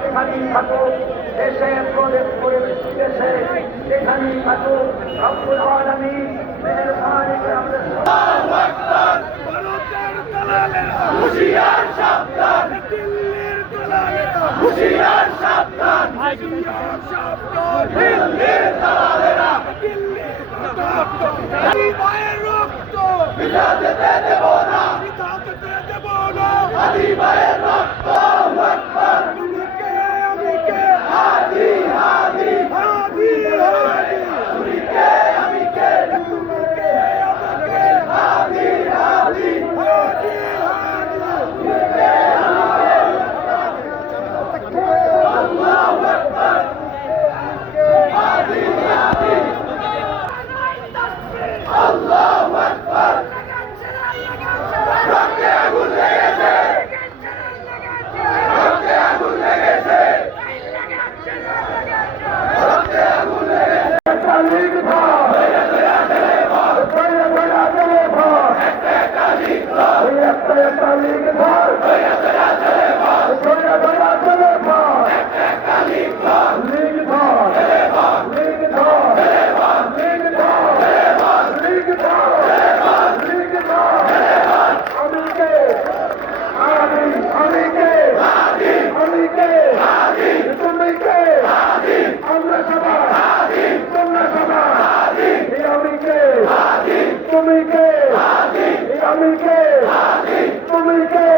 সেখানেই থাকুক, দেশে প্রদেশ করে দেশে সেখানেই থাকুক। রব্বুল আলামিন মেহেরবানি করে আমাদের ভারতের দালালেরা হুঁশিয়ার সাবধান, দিল্লির দালালেরা হুঁশিয়ার সাবধান, হুঁশিয়ার সাবধান, দিল্লির দালালেরা দিল্লির দালালেরা মায়ের রক্ত বিলাতে দেব না, বিলাতে দেব না, আদি মায়ের রক্ত আকবার, তুমিকে আমিকে হাদি হাদি হাদি হাদি, তুমিকে আমিকে তুমিকে আমাকে হাদি হাদি হাদি হাদি, আল্লাহু আকবার, হাদি হাদি, আল্লাহু আকবার, রক্তে আগুন লেগেছে, রক্তে আগুন লেগেছে, রক্তে আগুন লেগেছে, তালিক ভাই তুমি কে আমি কে তুমি কে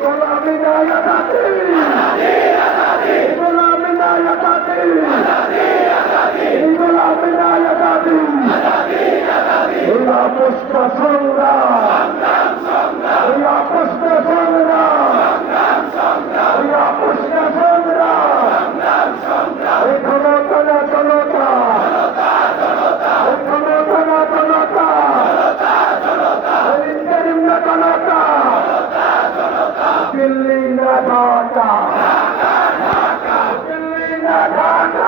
গোলামি না আজাদি গোলামি না আজাদি গোলামি না আজাদি এই আপোষ का সংগ্রাম এই আপোষ का সংগ্রাম এই আপোষ का সংগ্রাম এই জনতা না জনতা दिल्ली ना ढाका दिल्ली ना ढाका